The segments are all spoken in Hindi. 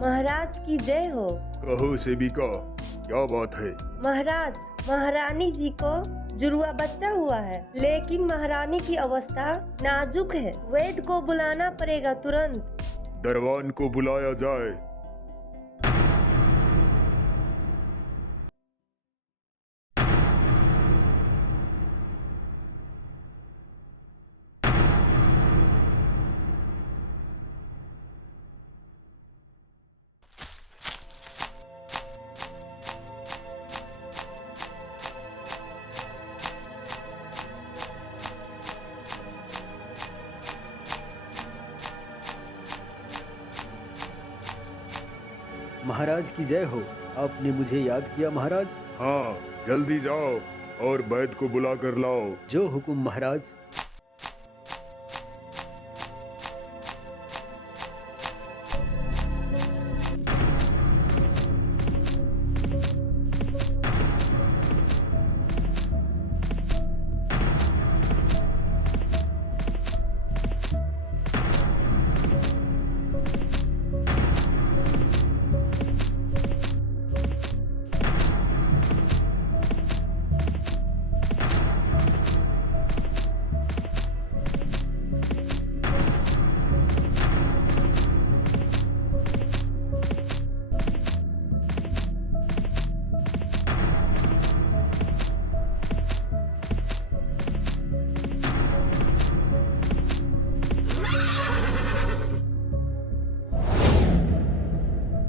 महाराज की जय हो। कहो सेविका, क्या बात है? महाराज, महारानी जी को जुड़वा बच्चा हुआ है, लेकिन महारानी की अवस्था नाजुक है। वैद्य को बुलाना पड़ेगा तुरंत। दरबान को बुलाया जाए। महाराज की जय हो। आपने मुझे याद किया महाराज। हाँ, जल्दी जाओ और वैद्य को बुला कर लाओ। जो हुकुम महाराज।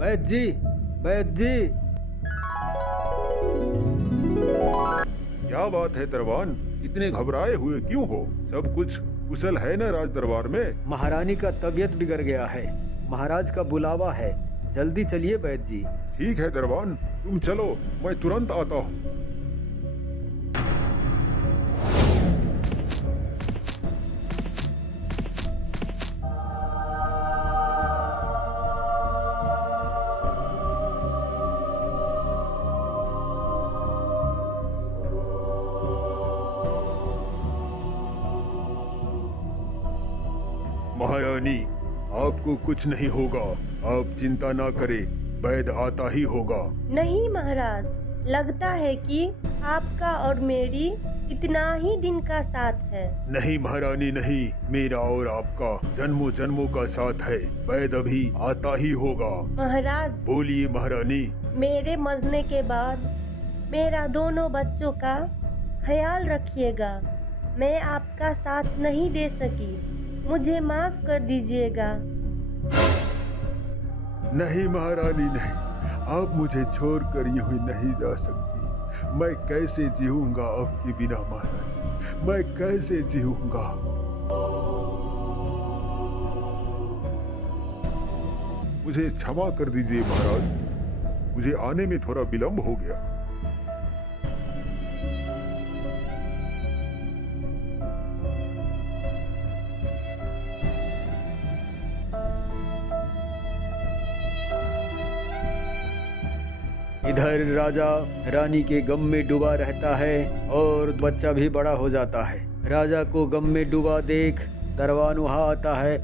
वैद्य जी, वैद्य जी। क्या बात है दरबान, इतने घबराए हुए क्यों हो? सब कुछ कुशल है ना राज दरबार में? महारानी का तबीयत बिगड़ गया है, महाराज का बुलावा है, जल्दी चलिए वैद्य जी। ठीक है दरबान, तुम चलो, मैं तुरंत आता हूँ। महारानी, आपको कुछ नहीं होगा, आप चिंता ना करें, वैद्य आता ही होगा। नहीं महाराज, लगता है कि आपका और मेरी इतना ही दिन का साथ है। नहीं महारानी नहीं, मेरा और आपका जन्मों जन्मों का साथ है। वैद्य अभी आता ही होगा। महाराज, बोलिए महारानी। मेरे मरने के बाद मेरा दोनों बच्चों का ख्याल रखिएगा। मैं आपका साथ नहीं दे सकी, मुझे माफ कर दीजिएगा। नहीं महारानी नहीं, आप मुझे छोड़कर यूं नहीं जा सकती। मैं कैसे जीऊंगा आपके बिना महारानी, मैं कैसे जीऊंगा? मुझे क्षमा कर दीजिए महाराज, मुझे आने में थोड़ा विलंब हो गया। इधर राजा रानी के गम में डूबा रहता है और बच्चा भी बड़ा हो जाता है। राजा को गम में डूबा देख दरबान वहां आता है।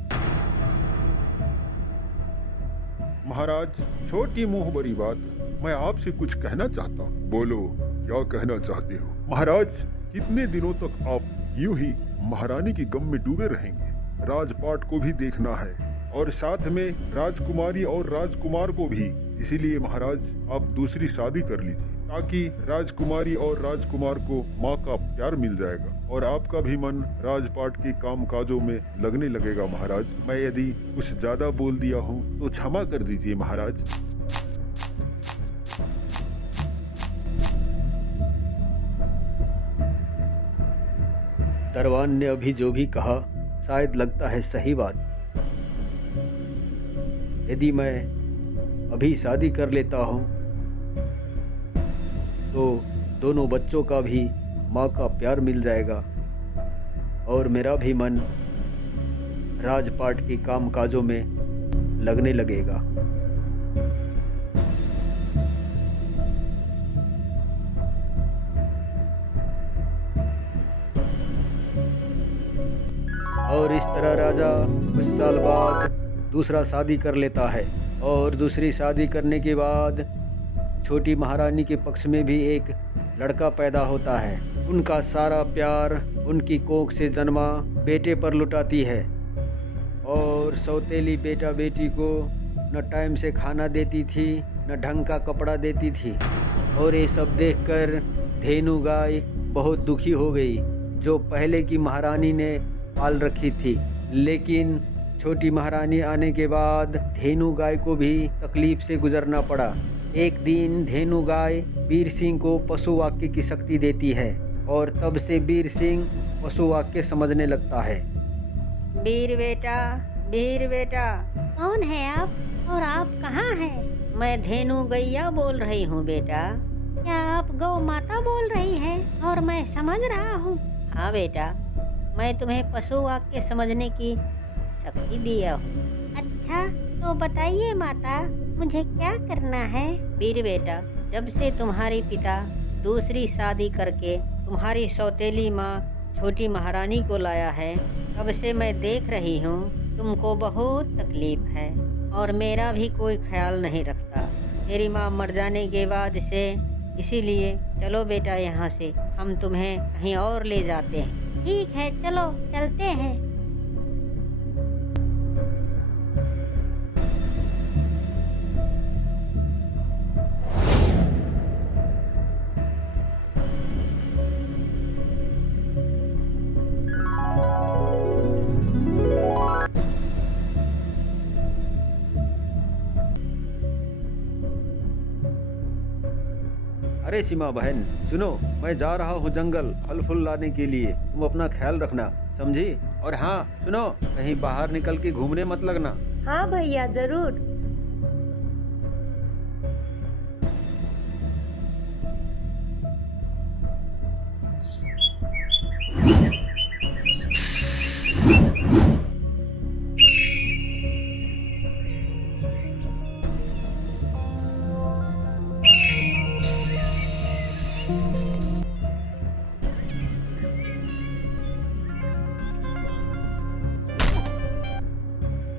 महाराज, छोटी मुंह बड़ी बात, मैं आपसे कुछ कहना चाहता हूँ। बोलो, क्या कहना चाहते हो? महाराज, कितने दिनों तक आप यूं ही महारानी के गम में डूबे रहेंगे? राजपाट को भी देखना है और साथ में राजकुमारी और राजकुमार को भी। इसीलिए महाराज, आप दूसरी शादी कर लीजिए, ताकि राजकुमारी और राजकुमार को माँ का प्यार मिल जाएगा और आपका भी मन राजपाट के काम काजों में लगने लगेगा। महाराज, मैं यदि कुछ ज्यादा बोल दिया हूँ तो क्षमा कर दीजिए महाराज। दरबान ने अभी जो भी कहा शायद लगता है सही बात। यदि मैं अभी शादी कर लेता हूँ तो दोनों बच्चों का भी माँ का प्यार मिल जाएगा और मेरा भी मन राजपाट के काम काजों में लगने लगेगा। और इस तरह राजा कुछ साल बाद दूसरा शादी कर लेता है। और दूसरी शादी करने के बाद छोटी महारानी के पक्ष में भी एक लड़का पैदा होता है। उनका सारा प्यार उनकी कोख से जन्मा बेटे पर लुटाती है और सौतेली बेटा बेटी को न टाइम से खाना देती थी न ढंग का कपड़ा देती थी। और ये सब देखकर धेनु गाय बहुत दुखी हो गई, जो पहले की महारानी ने पाल रखी थी। लेकिन छोटी महारानी आने के बाद धेनु गाय को भी तकलीफ से गुजरना पड़ा। एक दिन धेनु गाय वीर सिंह को पशु वाक्य की शक्ति देती है और तब से वीर सिंह पशु वाक्य समझने लगता है। वीर बेटा, कौन है आप और आप कहाँ हैं? मैं धेनु गैया बोल रही हूँ बेटा। क्या आप गौ माता बोल रही है? और मैं समझ रहा हूँ। हाँ बेटा, मैं तुम्हें पशु वाक्य समझने की शक्ति दिया हूँ। अच्छा, तो बताइए माता, मुझे क्या करना है? वीर बेटा, जब से तुम्हारे पिता दूसरी शादी करके तुम्हारी सौतेली माँ छोटी महारानी को लाया है, तब से मैं देख रही हूँ तुमको बहुत तकलीफ है और मेरा भी कोई ख्याल नहीं रखता मेरी माँ मर जाने के बाद से। इसीलिए चलो बेटा, यहाँ से हम तुम्हें कहीं और ले जाते हैं। ठीक है, चलो चलते हैं। अरे सीमा बहन सुनो, मैं जा रहा हूँ जंगल फल फूल लाने के लिए, तुम अपना ख्याल रखना, समझी? और हाँ सुनो, कहीं बाहर निकल के घूमने मत लगना। हाँ भैया, जरूर।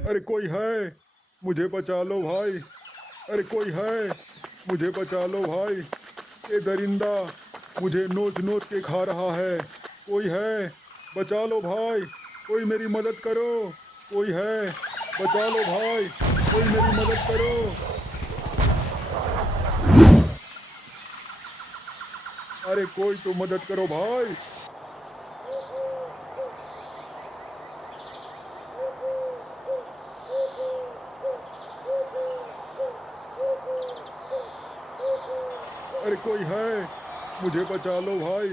अरे कोई है, मुझे बचा लो भाई। अरे कोई है, मुझे बचा लो भाई। ये दरिंदा मुझे नोच नोच के खा रहा है। कोई है, बचा लो भाई। कोई मेरी मदद करो। कोई है, बचा लो भाई। कोई मेरी मदद करो। अरे कोई तो मदद करो भाई। अरे कोई है, मुझे बचा लो भाई।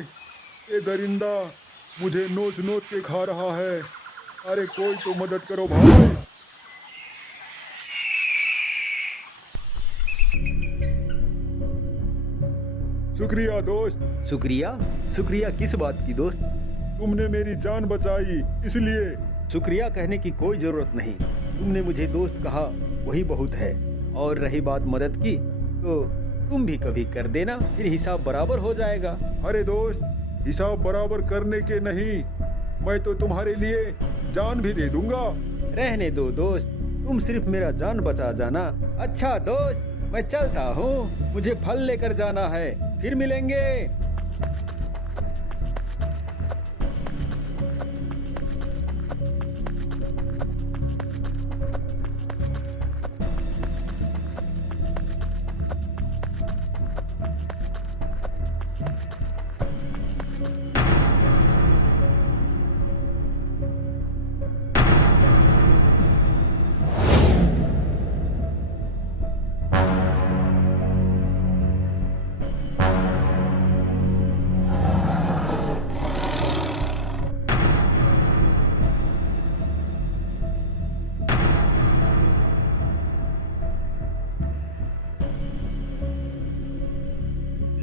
ये दरिंदा मुझे नोच नोच के खा रहा है। अरे कोई तो मदद करो भाई। शुक्रिया दोस्त। शुक्रिया? शुक्रिया किस बात की दोस्त? तुमने मेरी जान बचाई, इसलिए। शुक्रिया कहने की कोई जरूरत नहीं, तुमने मुझे दोस्त कहा वही बहुत है। और रही बात मदद की, तो तुम भी कभी कर देना, फिर हिसाब बराबर हो जाएगा। अरे दोस्त, हिसाब बराबर करने के नहीं, मैं तो तुम्हारे लिए जान भी दे दूंगा। रहने दो दोस्त, तुम सिर्फ मेरा जान बचा जाना। अच्छा दोस्त, मैं चलता हूँ, मुझे फल लेकर जाना है, फिर मिलेंगे।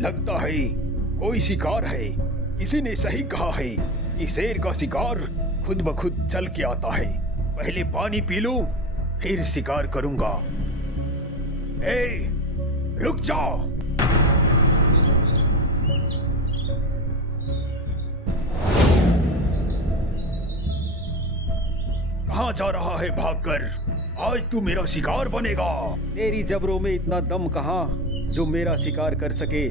लगता है कोई शिकार है। किसी ने सही कहा है कि शेर का शिकार खुद ब खुद चल के आता है। पहले पानी पी लूं, फिर शिकार करूंगा। ए, रुक जाओ। कहाँ जा रहा है भागकर? आज तू मेरा शिकार बनेगा। तेरी जबरों में इतना दम कहाँ जो मेरा शिकार कर सके।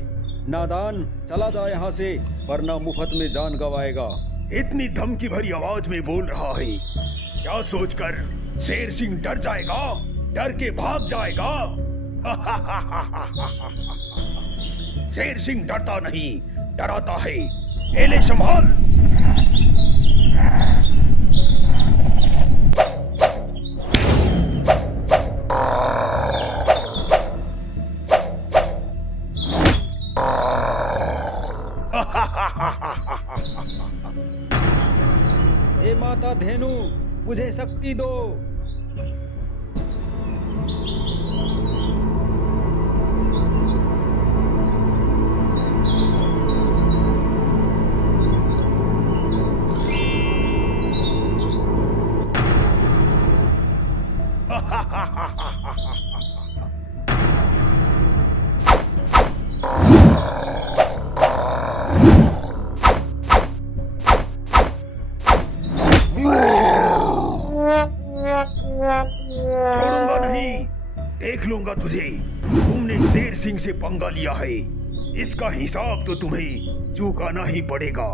नादान, चला जा यहाँ से, वरना मुफ्त में जान गवाएगा। इतनी धमकी भरी आवाज में बोल रहा है, क्या सोचकर शेर सिंह डर जाएगा? डर के भाग जाएगा? शेर सिंह डरता नहीं, डराता है। एले संभाल। हे माता धेनु, मुझे शक्ति दो। छोड़ूंगा नहीं, देख लूंगा तुझे। तुमने शेर सिंह से पंगा लिया है, इसका हिसाब तो तुम्हें चुकाना ही पड़ेगा।